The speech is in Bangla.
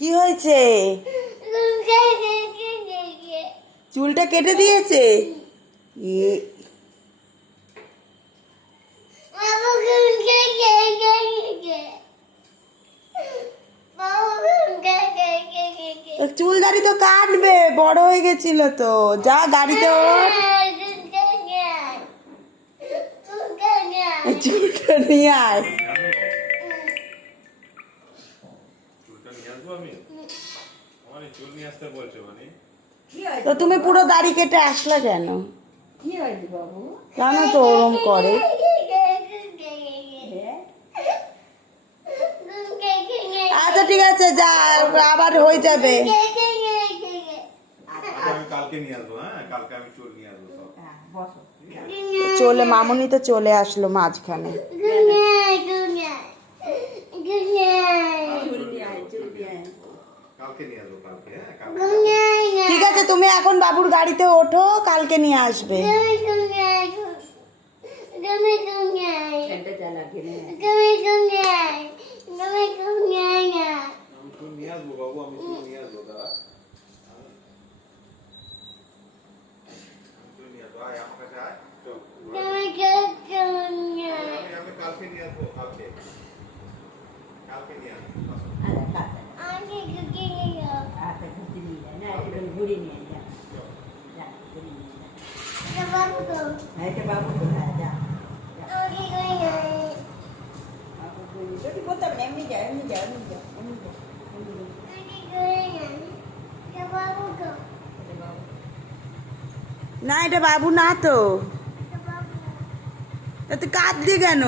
কি হয়েছে? চুলটা কেটে দিয়েছে? চুল দাড়ি তো কাটবে, বড় হয়ে গেছিল তো। যা গাড়িতে ওঠ, চুলটা নিয়ে আয়। তো তুমি পুরো দাড়ি কেটে আসলে কেন? জানো তো ওরম করে। আচ্ছা ঠিক আছে, যা, আবার হয়ে যাবে। চলে মামুনি তো চলে আসলো মাঝখানে। ঠিক আছে, তুমি এখন বাবুর গাড়িতে ওঠো, কালকে নিয়ে আসবে। না, এটা বাবু না তো। তুই কাঁদলি কেন?